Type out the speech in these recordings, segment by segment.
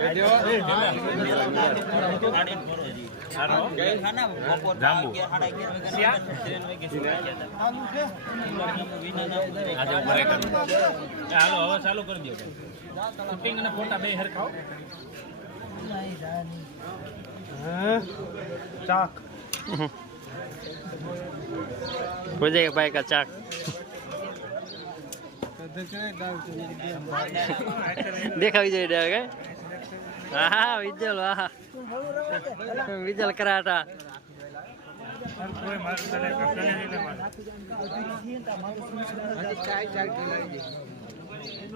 આજે ઉપર એક હાલો હવે ચાલુ કરી દો શૂટિંગ અને ફોટા બે હરખાઓ ચાક हो जाएगा भाई का चाक દેખાવી જાય ડાયરેક્ટ, હા? વિજલ વાહ વિજલ કરાટા.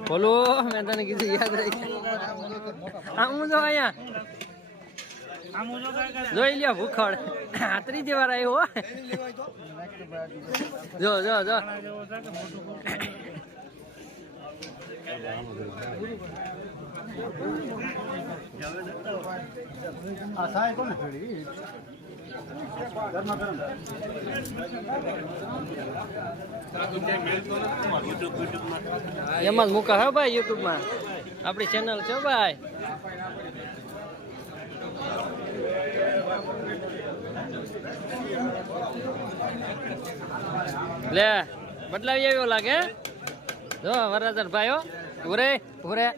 બોલો, મેં તને કીધું યાદ રાખી. હા, હું જો અહીંયા. જોઈ લ્યો ભૂખડ. હાથરી જેવા રહ્યો જો જો જો. એમાં જ મૂકા હા ભાઈ યુટ્યુબમાં. આપણી ચેનલ છે ભાઈ. લે બદલાવી આવ્યો લાગે? જો વરરાજન ભાઈઓ ઉરે ઉરે.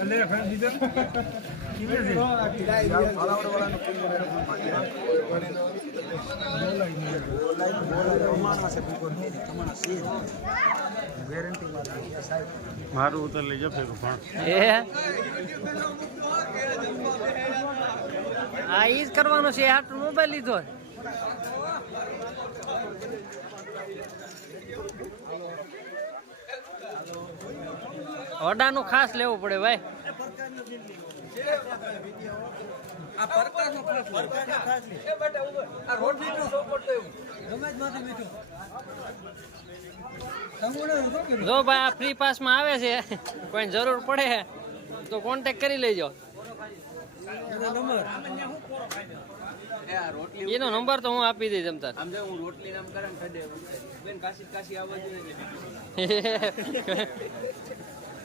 અંદર ફેન દીધો. મારું ઉતર લઈ જશે પણ. એ? આ એ જ કરવાનું છે, આ મોબાઈલ લીધો ઓડાનું ખાસ લેવું પડે, ભાઈ. જો ભાઈ આ ફ્રી પાસમાં આવે છે. કોઈ જરૂર પડે તો કોન્ટેક કરી લેજો. એનો નંબર. તો હું આપી દઈશ તમ તાર.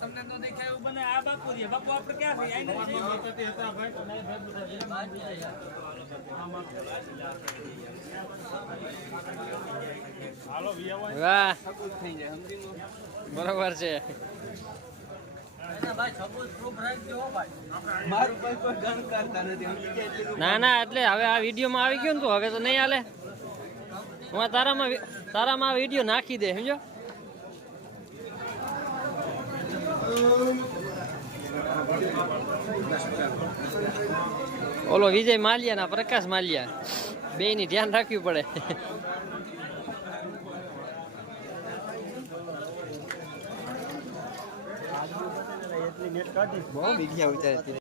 તમને તો દેખાય એવું બને આ બાપુ છે. બાપુ આપણે ક્યાં છે વાહ. બરોબર છે. ના ના એટલે હવે આ વિડીયોમાં આવી ગયો ને તો હવે તો નહીં હાલે. હું તારામાં તારામાં આ વીડિયો નાખી દે સમજો? ઓલો વિજય માલિયા ના પ્રકાશ માલિયા. બે ની ધ્યાન રાખવું પડે. બહુ બીગ્યા ઉતારતી